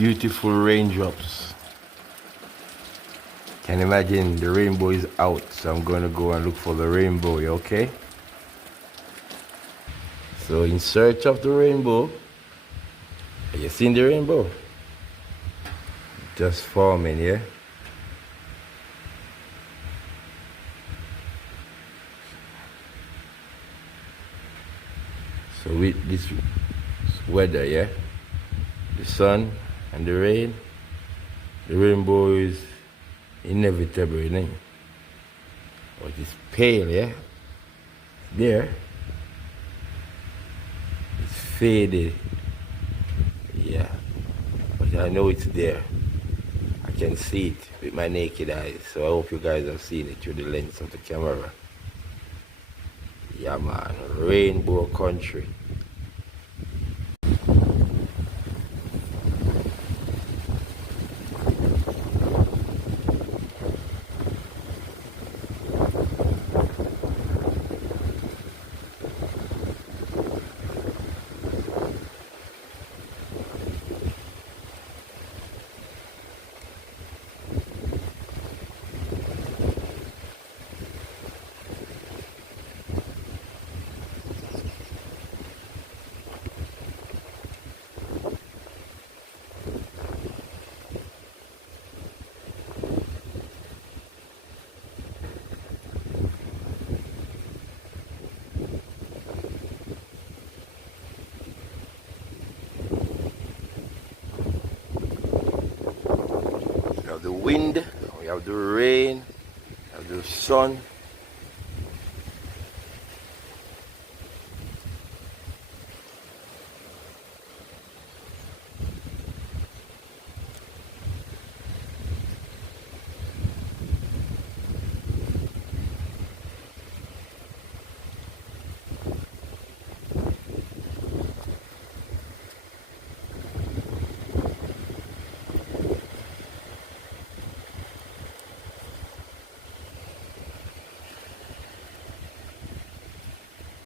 beautiful raindrops. Can imagine the rainbow is out, so I'm going to go and look for the rainbow, okay? So in search of the rainbow. Have you seen the rainbow? Just forming, yeah? So with this weather, yeah? The sun and the rain, the rainbow is inevitable, you know? But it's pale, yeah? There. It's faded. Yeah. But I know it's there. I can see it with my naked eyes. So I hope you guys have seen it through the lens of the camera. Yeah, man. Rainbow country. We have the wind, we have the rain, we have the sun.